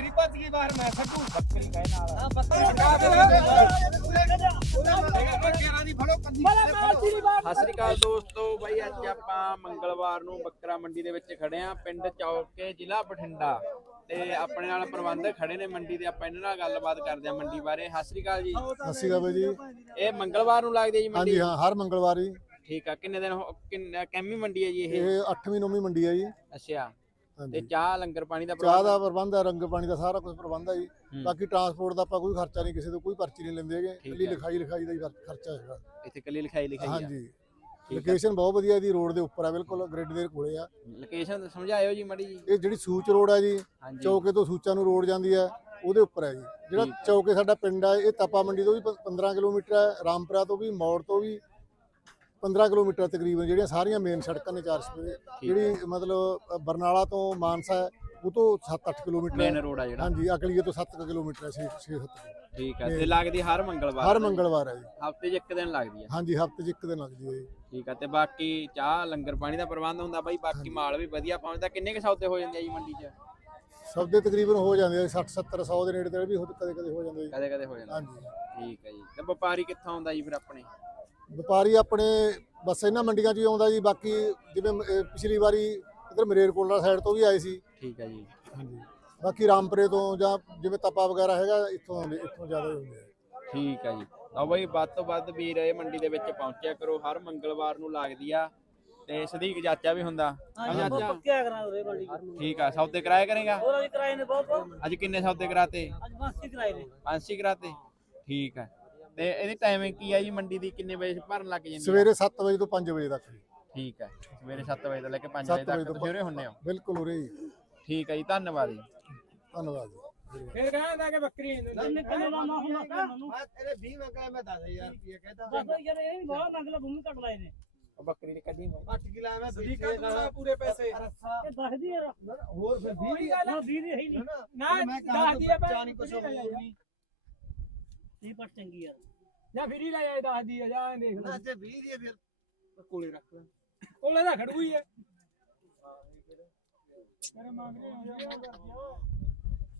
ਮੇਰੀ ਭੱਜ ਗਈ ਬਾਹਰ ਮੈਂ ਛੱਡੂ ਬੱਕਰੀ ਕਹਿ ਨਾਲ ਹਾਂ। ਬੱਕਰੀ ਘੇਰਾ ਦੀ ਫੜੋ ਕੰਦੀ ਸਤਿ ਸ੍ਰੀ ਅਕਾਲ ਦੋਸਤੋ ਬਾਈ ਅੱਜ ਆਪਾਂ ਮੰਗਲਵਾਰ ਨੂੰ ਬੱਕਰਾ ਮੰਡੀ ਦੇ ਵਿੱਚ ਖੜੇ ਆ ਪਿੰਡ ਚੌਕੇ ਜ਼ਿਲ੍ਹਾ ਬਠਿੰਡਾ। ਤੇ ਆਪਣੇ ਨਾਲ ਪ੍ਰਬੰਧਕ ਖੜੇ ਨੇ ਮੰਡੀ ਦੇ ਆਪਾਂ ਇਹਨਾਂ ਨਾਲ ਗੱਲਬਾਤ ਕਰਦੇ ਆ ਮੰਡੀ ਬਾਰੇ। ਸਤਿ ਸ੍ਰੀ ਅਕਾਲ ਜੀ। ਸਤਿ ਸ਼੍ਰੀ ਅਕਾਲ ਬਾਈ ਜੀ। ਇਹ ਮੰਗਲਵਾਰ ਨੂੰ ਲੱਗਦੀ ਹੈ ਜੀ ਮੰਡੀ? ਹਾਂ ਹਰ ਮੰਗਲਵਾਰ ਹੀ। ਠੀਕ ਆ ਕਿੰਨੇ ਦਿਨ ਹੋ- ਕਿੰਨਾ ਕੈਮੀ ਮੰਡੀ ਹੈ ਜੀ ਇਹ? ਇਹ 8ਵੀਂ 9ਵੀਂ ਮੰਡੀ ਹੈ ਜੀ। ਅੱਛਾ। ਤੇ ਚਾਹ ਲੰਗਰ ਪਾਣੀ ਦਾ ਚਾਹ ਦਾ ਪ੍ਰਬੰਧ ਹੈ ਰੰਗ ਪਾਣੀ ਦਾ ਸਾਰਾ ਕੁਝ ਪ੍ਰਬੰਧ ਹੈ ਜੀ। ਬਾਕੀ ਟਰਾਂਸਪੋਰਟ ਦਾ ਆਪਾਂ ਕੋਈ ਖਰਚਾ ਨਹੀਂ ਕਿਸੇ ਤੋਂ ਕੋਈ ਪਰਚੀ ਨਹੀਂ ਲੈਂਦੇ ਹੈਗੇ। ਇਕੱਲੀ। ਲਿਖਾਈ ਲਿਖਾਈ ਦਾ ਹੀ ਖਰ- ਖਰਚਾ ਹੈਗਾ। ਇੱਥੇ ਕੱਲੀ ਲਿਖਾਈ ਲਿਖਾਈ ਆ। ਹਾਂਜੀ। ਆ। ਲੋਕੇਸ਼ਨ ਬਹੁਤ ਵਧੀਆ ਇਹਦੀ ਰੋਡ ਦੇ ਉੱਪਰ ਹੈ ਬਿਲਕੁਲ ਗ੍ਰਿਡ ਦੇ ਕੋਲੇ ਆ। ਲੋਕੇਸ਼ਨ ਸਮਝਾਇਓ ਜੀ ਮੜੀ ਜੀ ਇਹ ਜਿਹੜੀ ਸੂਚ ਰੋਡ ਹੈ ਜੀ ਚੌਕੇ ਤੋਂ ਸੂਚਾ ਨੂੰ ਰੋਡ ਜਾਂਦੀ ਹੈ ਉਹਦੇ ਉੱਪਰ ਹੈ ਜੀ। ਜਿਹੜਾ। ਚੌਕੇ ਸਾਡਾ ਪਿੰਡ ਹੈ ਇਹ ਤਪਾ ਮੰਡੀ ਤੋਂ ਵੀ ਪ- 15 ਕਿਲੋਮੀਟਰ ਹੈ ਰਾਮਪੁਰਾ ਤੋਂ ਵੀ ਮੌੜ ਤੋਂ ਵੀ 15 ਕਿਲੋਮੀਟਰ ਤਕਰੀਬਨ ਜਿਹੜੀਆਂ ਸਾਰੀਆਂ ਮੇਨ ਸੜਕਾਂ ਨੇ ਚਾਰ ਸਪੇ ਜਿਹੜੀ ਮਤਲਬ ਬਰਨਾਲਾ ਤੋਂ ਮਾਨਸਾ ਹੈ ਉਹ ਤੋਂ 7-8 ਕਿਲੋਮੀਟਰ ਮੇਨ ਹੈ ਰੋਡ ਆ ਜਿਹੜਾ। ਹਾਂਜੀ ਅਕਲੀਏ ਤੋਂ 7 ਕਿਲੋਮੀਟਰ ਹੈ 6-7 ਠੀਕ ਆ ਤੇ ਲੱਗਦੀ ਹਰ ਮੰਗਲਵਾਰ ਹਰ ਮੰਗਲਵਾਰ ਹੈ ਜੀ। ਹਫ਼ਤੇ 'ਚ ਇੱਕ ਦਿਨ ਲੱਗਦੀ ਆ ਹਾਂਜੀ ਹਫ਼ਤੇ 'ਚ ਇੱਕ ਦਿਨ ਲੱਗਦੀ ਹੈ ਠੀਕ ਆ ਤੇ ਬਾਕੀ ਚਾਹ ਲੰਗਰ ਪਾਣੀ ਦਾ ਪ੍ਰਬੰਧ ਹੁੰਦਾ ਬਾਈ ਬਾਕੀ ਮਾਲ ਵੀ ਵਧੀਆ ਪਹੁੰਚਦਾ। ਕਿੰਨੇ ਕੁ ਸੌਦੇ ਹੋ ਜਾਂਦੇ ਆ ਜੀ ਮੰਡੀ 'ਚ? ਸਭ ਦੇ ਤਕਰੀਬਨ ਹੋ ਜਾਂਦੇ ਆ 60 70 100 ਦੇ ਨੇੜੇ ਤੇੜੇ ਵੀ ਕਦੇ ਕਦੇ ਹੋ ਜਾਂਦੇ ਜੀ। ਕਦੇ ਕਦੇ ਹੋ ਜਾਂਦਾ ਹਾਂਜੀ। ਠੀਕ ਹੈ ਜੀ ਤੇ ਵਪਾਰੀ ਕਿੱਥੋਂ ਆਉਂਦਾ ਜੀ ਫਿਰ ਆਪਣੇ? ਵਪਾਰੀ ਆਪਣੇ ਬਸ ਇਹਨਾਂ ਮੰਡੀਆਂ 'ਚ ਹੀ ਆਉਂਦਾ ਜੀ ਬਾਕੀ ਜਿਵੇਂ ਪਿਛਲੀ ਵਾਰੀ ਇਧਰ ਮਰੇਰਕੋਟਲਾ ਸਾਈਡ ਤੋਂ ਵੀ ਆਏ ਸੀ। ਠੀਕ ਹੈ ਜੀ। ਹਾਂਜੀ। ਬਾਕੀ ਰਾਮਪੁਰੇ ਤੋਂ ਜਾਂ ਜਿਵੇਂ ਤਪਾ ਵਗੈਰਾ ਹੈਗਾ ਇੱਥੋਂ ਆਉਂਦੇ ਇੱਥੋਂ ਜ਼ਿਆਦਾ ਹੀ ਹੁੰਦੇ ਆ। ਠੀਕ ਹੈ ਜੀ। ਤਾਂ ਬਾਈ ਵੱਧ ਤੋਂ ਵੱਧ ਵੀਰ ਇਹ ਮੰਡੀ ਦੇ ਵਿੱਚ ਪਹੁੰਚਿਆ ਕਰੋ ਹਰ ਮੰਗਲਵਾਰ ਨੂੰ ਲੱਗਦੀ ਆ ਤੇ ਸਦੀਕ ਚਾਚਾ ਵੀ ਹੁੰਦਾ। ਹਾਂ ਚਾਚਾ। ਪੱਕਿਆ ਕਰਾਂ ਉਰੇ ਮੰਡੀ ਠੀਕ ਆ ਸੌਦੇ ਕਰਾਇਆ ਕਰੇਗਾ? ਹੋਰ ਅੱਜ ਕਿਰਾਏ ਨੇ ਬਹੁਤ। ਅੱਜ ਕਿੰਨੇ ਸੌਦੇ ਕਰਾਤੇ? ਅੱਜ ਮਾਸੀ ਕਿਰਾਏ ਨੇ। ਕਰਾਤੇ? ਠੀਕ ਆ ਤੇ ਇਹਦੀ ਟਾਈਮਿੰਗ ਕੀ ਆ ਜੀ? ਮੰਡੀ ਦੀ ਕਿੰਨੇ ਵਜੇ ਭਰਨ ਲੱਗ ਜਾਂਦੀ ਆ? ਸਵੇਰੇ 7 ਵਜੇ ਤੋਂ 5 ਵਜੇ ਤੱਕ। ਠੀਕ ਹੈ ਸਵੇਰੇ 7 ਵਜੇ ਤੋਂ ਲੈ ਕੇ 5 ਸੱਤ ਵਜੇ ਤੱਕ ਤੋਂ ਤੁਸੀਂ ਉਰੇ ਹੁੰਨੇ ਹੋ? ਬਿਲਕੁਲ ਉਰੇ ਹੀ। ਠੀਕ ਹੈ ਜੀ ਧੰਨਵਾਦ ਜੀ। ਧੰਨਵਾਦ ਜੀ। ਫਿਰ ਕਹਿੰਦਾ ਕਿ ਬੱਕਰੀ ਕਿੰਨੇ ਦਾ ਨਾ ਮੈਂ ਤੇਰੇ 20 ਮੰਗਾਇਆ ਮੈਂ 10000 ਰੁਪਏ ਕਹਿੰਦਾ ਦੱਸ ਯਾਰ ਇਹ ਬਾਹਲਾ ਨਗਲਾ ਭੂਮੀ ਕੱਟ ਲਾਏ ਨੇ। ਉਹ ਬੱਕਰੀ ਦੀ ਕੱਢੀ 8 ਕਿਲਾ ਮੈਂ ਸਦੀਕਾ ਤੂੰ ਪੂਰੇ ਪੈਸੇ। ਇਹ ਦੱਸਦੀ ਯਾਰ। ਹੋਰ ਫਿਰ 20 ਨਾ ਦੀ ਦੀ ਹੈ ਹੀ ਨਹੀਂ। ਨਾ ਮੈਂ ਕਹਾ ਦੀ ਬੱਚਾ ਨਹੀਂ ਕੁਛ ਹੋਊਗੀ ਇਹ ਪੱਟ ਚੰਗੀ ਯਾਰ ਜਾਂ ਫਿਰ ਹੀ ਲੈ ਜਾਏ ਦੱਸ ਦੀ ਜਾ ਦੇਖ ਲੈ ਜੇ 20 ਦੀ ਫਿਰ ਕੋਲੇ ਰੱਖ ਲੈ। ਕੋਲੇ ਦਾ ਖੜੂ ਹੀ ਹੈ ਤੇਰੇ ਮੰਗ ਰਹੇ ਆ ਜਾ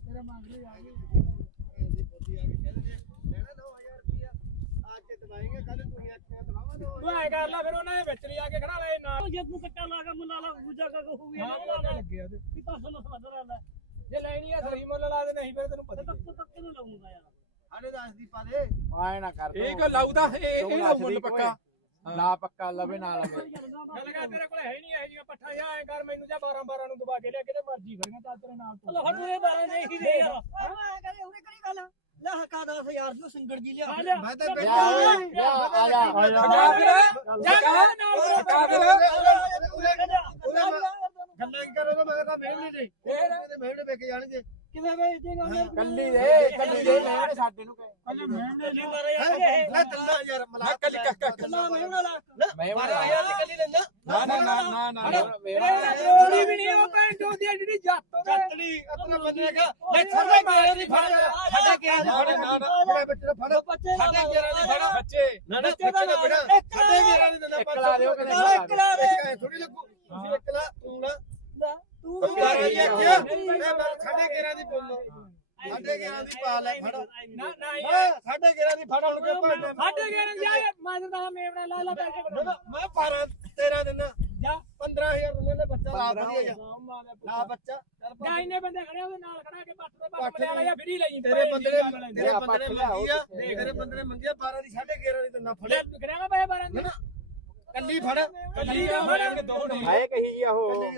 ਤੇਰੇ ਮੰਗ ਰਹੇ ਆ ਇਹਦੀ ਬੁੱਧੀ ਆ ਕੇ ਕਹਿੰਦੇ ਲੈਣਾ 9000 ਰੁਪਿਆ ਆ ਕੇ ਦਵਾਏਂਗੇ ਕੱਲ ਤੁਸੀਂ ਆਖਿਆ ਦਵਾਵਾਂ ਦੋ ਤੂੰ ਐ ਕਰ ਲੈ ਫਿਰ ਉਹਨਾਂ ਨੇ ਵਿੱਚ ਲਿਆ ਕੇ ਖੜਾ ਲੈ ਨਾਲ। ਜੇ ਤੂੰ ਕੱਟਾ ਲਾ ਕੇ ਮੁੱਲਾ ਲਾ ਦੂਜਾ ਕਾ ਹੋਊਗੀ ਹਾਂ ਉਹਨਾਂ ਲੱਗਿਆ ਤੇ ਕੀ ਪਾਸੋਂ ਨਾ ਸਮਝ ਰਿਹਾ ਜੇ ਲੈਣੀ ਆ ਸਹੀ ਮੁੱਲ ਲਾ ਦੇ ਨਹੀਂ ਫਿਰ ਤੈਨੂੰ ਪਤਾ ਪੱਕੇ ਪੱਕੇ ਨੂੰ ਲਾਉਂਗਾ ਯਾਰ? ਸਾਡੇ 10 ਦੀ ਪਾ ਦੇ ਆਏ ਨਾ ਕਰ ਇਹ ਕੋ ਲਾਉਦਾ ਇਹ ਇਹ ਲਾਉ ਮੁੱਲ ਪੱਕਾ ਨਾ ਪੱਕਾ ਲਵੇ ਨਾ ਲਵੇ ਗੱਲ ਕਰ ਤੇਰੇ ਕੋਲ ਹੈ ਨਹੀਂ ਇਹ ਜੀਆਂ ਪੱਠਾ ਜਾਂ ਐ ਕਰ ਮੈਨੂੰ ਜਾਂ 12 12 ਨੂੰ ਦਬਾ ਕੇ ਲਿਆ ਕਿਤੇ ਮਰਜ਼ੀ ਖੜੀਆਂ ਤਾਂ ਤੇਰੇ ਨਾਲ ਚਲੋ ਹਟੂ ਇਹ ਬਾਰੇ ਨਹੀਂ ਹੀ ਦੇ ਯਾਰ ਮੈਂ ਕਹਿੰਦੇ ਉਹਨੇ ਕਿਹੜੀ ਗੱਲ ਲੈ ਹਕਾ 10000 ਦੀ ਸਿੰਗੜ ਜੀ ਲਿਆ ਆ ਜਾ ਮੈਂ ਤਾਂ ਲਿਆ, ਆ ਜਾ ਜਾ ਫਿਰ ਜਾ ਨਾਲ ਜਾ ਫਿਰ ਗੱਲਾਂ ਕੀ ਕਰੋਗੇ ਮੈਂ ਤਾਂ ਮੇਵਣੀ ਦੇ ਮੇਵਣੇ ਵੇਖ ਜਾਣਗੇ ਕਿਵੇਂ ਵੇਚੇਗਾ ਕੱਲੀ ਦੇ ਕੱਲੀ ਦੇ। ਮੈਂ ਸਾਡੇ ਨੂੰ ਕਹੇ। ਕੱਲ ਮੈਂ ਕੱਲੀ ਮਾਰੇ ਯਾਰ। ਲੈ ਤੰਨਾ ਯਾਰ ਮਲਾ ਕੱਲੀ ਕੱਕਾ ਲਾ ਲੈ ਮੈਂ 12000 ਦੀ ਕੱਲੀ ਲੈਣਾ ਨਾ। ਨਾ ਨਾ ਨਾ ਨਾ ਮੇਰਾ ਵੀ ਨਹੀਂ ਉਹ ਚੋਦੀ ਆ ਜਿਹੜੀ ਜੱਟ ਉਹਦੇ ਕੱਟੜੀ ਆਪਣਾ ਬੰਦੇ ਦਾ ਲੈ ਛੱਡੇ ਮਾਰੇ ਦੀ ਫੜ। ਛੱਡੇ ਗਿਆ ਦੀ ਫੜ। ਨਾ ਨਾ ਮੇਰੇ ਬੱਚੇ ਦਾ ਫੜ। ਬੱਚੇ ਛੱਡੇ ਗਿਆ ਦੀ ਫੜ ਬੱਚੇ। ਨਾ ਨਾ ਬੱਚੇ ਦਾ ਫੜ ਛੱਡੇ ਗਿਆ ਦੀ ਦੰਦਾ ਇੱਕ ਲਾ ਦਿਓ ਕਿਤੇ ਨਾਲ ਇੱਕ ਲਾ ਦੇ। ਥੋੜੀ ਲੱਗੂ ਤੁਸੀਂ ਇੱਕ ਲਾ ਤੂੰ ਨਾ। ਤੂੰ ਬੱਕਰਾ ਕੀ ਆਖਿਆ ਮੈਂ ਛੱਡੇ ਗਿਆ ਦੀ ਬੋਲ। ਛੱਡੇ ਗਿਆ ਦੀ ਪਾ ਲੈ ਫੜ। ਨਾ ਨਾ ਹਾਂ ਛੱਡੇ ਗਿਆ ਦੀ ਫੜ ਹੁਣ ਕੇ ਭਾਂਡੇ ਸਾਡੇ ਗੇਰਨ ਜਾ ਮੈਂ ਤਾਂ ਮੇਵਣਾ ਲਾ ਲਾ ਪੈਸੇ ਨਾ, ਨਾ, ਮੈਂ 12 13 ਦਿਨ। ਜਾ। 15000 ਦਿੰਦੇ ਨੇ ਬੱਚਾ ਲਾ ਵਧੀਆ ਜਾ ਦਾ ਲਾ ਬੱਚਾ। ਜਾਂ ਇੰਨੇ ਬੰਦੇ ਖੜੇ ਉਹਦੇ ਨਾਲ ਖੜਾ ਕੇ ਪੱਟ ਦੇ ਪੱਟ ਮਲਿਆ ਜਾਂ ਫਰੀ ਲਈ। ਤੇਰੇ ਬੰਦੇ ਨੇ ਤੇਰੇ ਬੰਦੇ ਨੇ ਪੱਟ ਲਿਆ, ਮੰਗੀ ਆ। ਉਹ ਤੇਰੇ ਬੰਦੇ ਨੇ ਮੰਗੀ ਆ 12 ਦੀ 11.5 ਦੀ ਦਿੰਦਾ ਫੜੇ। ਕਰਿਆ ਪਏ ਬਾਰਾਂ ਨਾ, ਨਾ, ਕੱਲੀ ਫੜ ਕੱਲੀ ਆ ਫੜਾਂਗੇ ਦੋ ਨੇ ਆਏ ਕਹੀ ਜੀ ਉਹ ਉਹ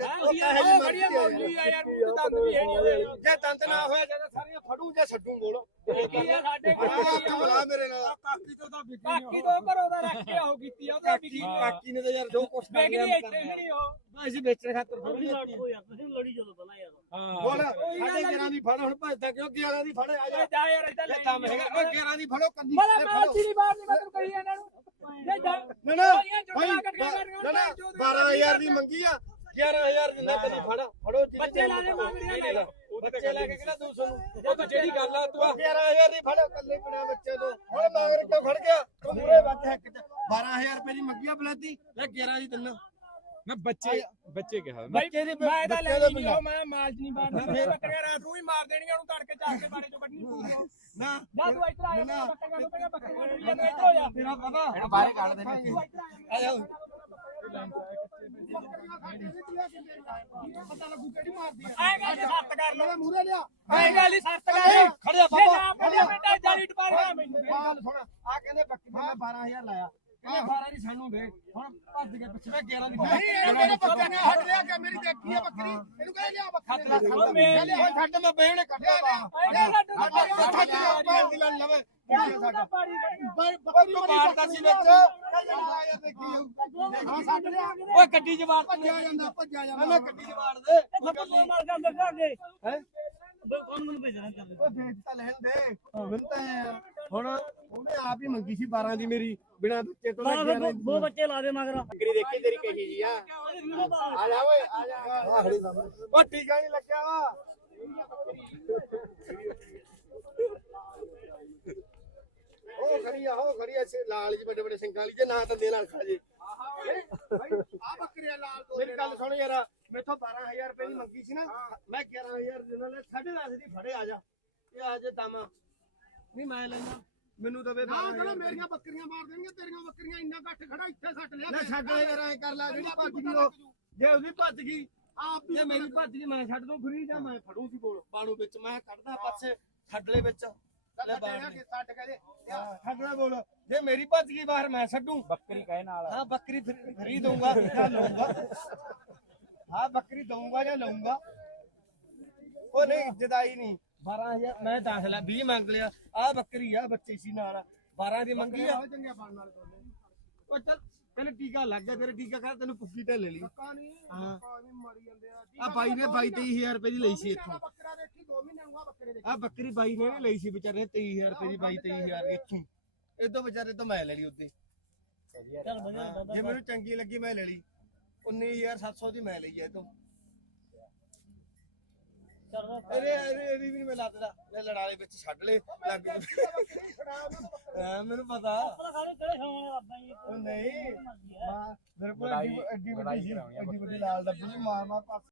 ਮੌਲੀ ਆ ਯਾਰ ਮੂੰਹ ਤੇ ਦੰਦ ਵੀ ਹੈ ਨਹੀਂ ਉਹਦੇ ਜੇ ਦੰਦ ਨਾ ਹੋਇਆ ਜਦੋਂ ਸਾਰੀਆਂ ਫੜੂ ਜਾਂ ਛੱਡੂ ਬੋਲ ਇਹ ਕੀ ਆ ਸਾਡੇ ਮਿਲਾ ਮੇਰੇ ਨਾਲ। ਕਾਕੀ ਤੋਂ ਤਾਂ ਵਿਕੀ ਕਾਕੀ ਤੋਂ ਘਰੋਂ ਦਾ ਰੱਖ ਕੇ ਕੀਤੀ ਆ ਉਹਦਾ ਕਾਕੀ ਵਿਕੀ ਕਾਕੀ ਨੇ ਤਾਂ ਯਾਰ ਜੋ ਕੁਛ ਕਰ ਵੇਖਣੀ ਲਿਆ। ਇੱਥੇ ਵੀ ਨਹੀਂ ਉਹ ਅਸੀਂ ਵੇਚਣ ਖਾਤਰ ਤੁਸੀਂ ਫੜ ਲੜੋ ਯਾਰ ਤੁਸੀਂ ਲੜੀ ਚਲੋ ਪਹਿਲਾਂ ਯਾਰ। ਬੋਲ ਸਾਡੇ 11 ਦੀ ਫੜ ਹੁਣ ਭੱਜਦਾ ਕਿਉਂ 11 ਦੀ ਫੜ ਆ ਜਾ। ਜਾ ਯਾਰ ਇੱਧਰ ਲੈ ਤਾਂ ਹੈਗਾ ਓਏ 11 ਦੀ ਫੜੋ ਕੰਦੀ ਮਲਾ ਤੇ ਮੈਂ ਫੜੋ ਤੇਰੀ ਬਾਤ ਨਹੀਂ ਮੈਂ ਤੈਨੂੰ ਕਹੀ ਇਹਨਾਂ ਨੂੰ ਜੇ ਜਾ ਨਾ ਨਾ। ਭਾਈ ਭਾਈ ਨਾ ਨਾ 12000 ਦੀ ਮੰਗੀ ਆ। 11000 ਦਿੰਦਾ ਕਦੀ ਫੜ। ਫੜੋ ਜੀ ਬੱਚੇ ਲਾ ਦੇ ਮੰਗ ਰਹੀਆਂ ਨੇ ਬੱਚੇ ਲੈ ਕੇ ਕਿਹੜਾ 200 ਨੂੰ ਉਹ ਤਾਂ ਜਿਹੜੀ ਗੱਲ ਆ ਤੂੰ ਆ। 11000 ਦੀ ਫੜ ਕੱਲੇ ਪਿਆ ਬੱਚੇ ਨੂੰ ਹੁਣ ਮਾਗਰ ਕਿਉਂ ਖੜ ਗਿਆ? ਤੂੰ ਮੂਰੇ ਵੱਜ ਹੱਕ ਚ। 12000 ਰੁਪਏ ਦੀ ਮੰਗੀ ਆ ਬਲੈਤੀ ਲੈ 11 ਦੀ ਦਿੰਨਾ। ਨਾ ਬੱਚੇ ਬੱਚੇ ਕਿਹਾ ਬੱਚੇ ਦੀ ਮੈਂ ਤਾਂ ਲੈ ਲਈ ਉਹ ਮੈਂ ਮਾਲ ਚ ਨਹੀਂ ਬਾੜਦਾ ਫਿਰ ਬੱਕਰੀਆਂ ਰਾਤ ਨੂੰ ਹੀ ਮਾਰ ਦੇਣੀਆਂ ਉਹਨੂੰ ਤੜਕੇ ਚਾਰ ਕੇ ਬਾੜੇ ਚੋਂ ਕੱਢਣੀ ਪਊਗੀ ਨਾ। ਜਾ ਤੂੰ ਇੱਧਰ ਆ ਜਾ ਬੱਕਰੀਆਂ ਨੂੰ ਕਹਿੰਦਾ ਬੱਕਰੀਆਂ ਨੂੰ ਜਾਂਦੇ ਇੱਧਰ ਹੋ ਜਾ। ਤੇਰਾ ਪਤਾ। ਇਹਨੂੰ ਬਾਹਰ ਕੱਢ ਦੇ ਆ ਜਾ। ਐਂ ਗੱਲ ਸੱਤ ਕਰ ਲਓ। ਮੂਰੇ ਲਿਆ। ਐਂ ਗੱਲ ਹੀ ਸੱਤ ਕਰ ਲਓ। ਖੜ ਜਾ ਜੇ ਬਾਬਾ। ਨਾ ਬੋਲਿਆ ਬੇਟਾ ਜਾਲੀ ਟਪਾਣਾ ਮੈਨੂੰ ਮੇਰੀ ਗੱਲ ਸੁਣ। ਆ ਕਹਿੰਦੇ ਬੱਕਰੀ ਮੈਂ 12000 ਲਾਇਆ। ਕਹਿੰਦੇ 12 ਦੀ ਸਾਨੂੰ ਦੇ। ਹੁਣ ਭੱਜ ਕੇ ਪਿੱਛੇ ਮੈਂ 11 ਦੀ ਨਹੀਂ ਇਹ ਮੇਰੇ ਬੱਕਰੀ ਨੇ ਹੱਟ ਲਿਆ ਕਿ ਮੇਰੀ ਦੇਖੀ ਹੈ ਬੱਕਰੀ। ਇਹਨੂੰ ਕਹਿੰਦੇ ਲਿਆ ਬੱਕਰੀ। ਉਹ ਮੇਰੀ। ਲਿਆ ਛੱਡ ਮੈਂ ਬੇਹਣੇ ਕੱਢਿਆ ਲਿਆ ਛੱਡ ਪੈਰ ਦੀ ਲੜ ਲਵੇ। ਬੱਕਰੀ ਮਾਰਦਾ ਸੀ ਵਿੱਚ। ਓਏ ਗੱਡੀ 'ਚ ਵਾਰ ਭੱਜਿਆ ਜਾਂਦਾ ਭੱਜਿਆ ਜਾਂਦਾ। ਮੈਂ ਗੱਡੀ 'ਚ ਵਾਰ ਦੇ ਮਾਰ ਕੇ ਅੰਦਰ ਕਰ ਦੇ ਹੈ? ਕੌਣ ਮੈਨੂੰ ਭੇਜਣਾ ਚੱਲ ਉਹ ਦੇਖ ਤਾਂ ਲੈਣ ਦੇ। ਮੈਨੂੰ ਤਾਂ ਐਂ ਆ। ਹੁਣ ਉਹਨੇ ਆਪ ਹੀ ਮੰਗੀ ਸੀ 12 ਦੀ ਮੇਰੀ ਬਿਨਾ ਬੱਚੇ ਤੋਂ ਲੈ ਫਿਰ ਦੋ ਬੱਚੇ ਲਾ ਦੇ ਮਗਰ। ਬੱਕਰੀ ਦੇਖੀ ਤੇਰੀ ਕਹੀ ਜੀ ਆ। ਆ ਜਾ ਓਏ ਆ ਜਾ ਉਹ ਟੀਕਾ ਨਹੀਂ ਲੱਗਿਆ ਵਾ। ਉਹ ਖੜੀ ਆ ਉਹ ਖੜੀ ਆ ਸੇ ਲਾਲ ਜੀ ਵੱਡੇ ਵੱਡੇ ਸਿੰਘਾਂ ਵਾਲੀ ਜੇ ਨਾ ਤਾਂ ਦੇ ਨਾਲ ਖਾ ਜੇ ਆ ਬੱਕਰੀਆਂ ਲਾਲ ਤੋਂ। ਮੇਰੀ ਗੱਲ ਸੁਣ ਯਾਰ ਮੈਥੋਂ 12000 ਰੁਪਏ ਦੀ ਮੰਗੀ ਸੀ ਨਾ ਮੈਂ 11000 ਦੇ ਨਾਲ 10.5 ਦੀ ਫੜੇ ਆ ਜਾ। ਇਹ ਆ ਜੇ ਦਮ। ਨਹੀਂ ਮੈਂ ਲੈਣਾ ਮੈਨੂੰ ਦਵੇ ਨਾ ਚਲੋ ਮੇਰੀਆਂ ਬੱਕਰੀਆਂ ਮਾਰ ਦੇਣਗੀਆਂ ਤੇਰੀਆਂ ਬੱਕਰੀਆਂ ਇੰਨਾ ਘੱਟ ਖੜਾ ਇੱਥੇ ਛੱਡ ਲਿਆ ਨਾ ਛੱਡ ਲੈ ਯਾਰ ਐ ਕਰ ਲੈ ਜਿਹੜੀ ਭੱਜ ਗਈ ਉਹ। ਜੇ ਉਹਦੀ ਭੱਜ ਗਈ ਆਪ ਵੀ ਮੇਰੀ ਭੱਜ ਗਈ ਮੈਂ ਛੱਡ ਦੂੰ ਫਰੀ ਜਾਂ ਮੈਂ ਫੜੂ ਸੀ ਕੋਲ ਬਾਣੂ ਵਿੱਚ ਮੈਂ ਕੱਢਦਾ ਪਾਸੇ ਛੱਡ ਲੈ ਵਿੱਚ ਲੈ ਬਾਹਰ ਛੱਡ ਕੇ ਦੇ। ਛੱਡਣਾ ਬੋਲ ਜੇ ਮੇਰੀ ਭੱਜ ਗਈ ਬਾਹਰ ਮੈਂ ਛੱਡੂ। ਬੱਕਰੀ ਕਹੇ ਨਾਲ। ਹਾਂ ਬੱਕਰੀ ਫਿਰ ਦਊਂਗਾ ਲਊਂਗਾ ਹਾਂ ਬੱਕਰੀ ਦਊਂਗਾ ਜਾਂ ਲਊਂਗਾ? ਉਹ ਨਹੀਂ ਜਦਾਈ ਨਹੀਂ। 12000 ਮੈਂ 10 ਲੈ 20 ਮੰਗ ਲਿਆ। ਆ ਬੱਕਰੀ ਆ ਬੱਚੇ ਸੀ ਨਾਲ। 12 ਦੀ ਮੰਗੀ ਆ। ਉਹ ਚੱਲ ਤੈਨੂੰ ਟੀਕਾ ਲੱਗ ਗਿਆ ਤੇਰੇ ਟੀਕਾ ਕਰ ਤੈਨੂੰ ਪੁੱਕੀ ਢੱਲ ਲਈ। ਹਾਂ। ਆ। ਬਾਈ ਨੇ 22 23000 ਰੁਪਏ ਦੀ ਲਈ ਸੀ ਇੱਥੋਂ। ਬੱਕਰਾ ਦੇਖੀ 2 ਮਹੀਨੇ ਨੂੰ ਆ ਬੱਕਰੇ ਦੇ ਆ ਬੱਕਰੀ ਬਾਈ ਨੇ ਵੀ ਲਈ ਸੀ ਵਿਚਾਰੇ 23000 ਰੁਪਏ ਦੀ 22 23000 ਦੀ ਇੱਥੋਂ। ਇਦੋਂ ਵਿਚਾਰੇ ਤੋਂ ਮੈਂ ਲੈ ਲਈ ਉੱਤੇ ਜੇ ਮੈਨੂੰ ਚੰਗੀ ਲੱਗੀ ਮੈਂ ਲੈ ਲਈ। 19700 ਦੀ ਮੈਂ ਲਈ ਐ ਤੋਂ ਇਹਦੇ ਇਹਦੇ ਇਹਦੀ ਵੀ ਨੀ ਮੈਂ ਲੱਦਦਾ। ਇਹ ਲੜਾਲੇ ਵਿੱਚ ਛੱਡ ਲੈ ਲੱਗ ਹਾਂ ਮੈਨੂੰ ਪਤਾ। ਉਹ ਨਹੀਂ। ਮਾਂ ਮੇਰੇ ਕੋਲ ਐਡੀ ਐਡੀ ਵੱਡੀ ਸੀ ਐਡੀ ਵੱਡੀ ਲਾਲ ਡੱਬੀ ਸੀ ਮਾਰ ਮਾਰ ਪਾਸ।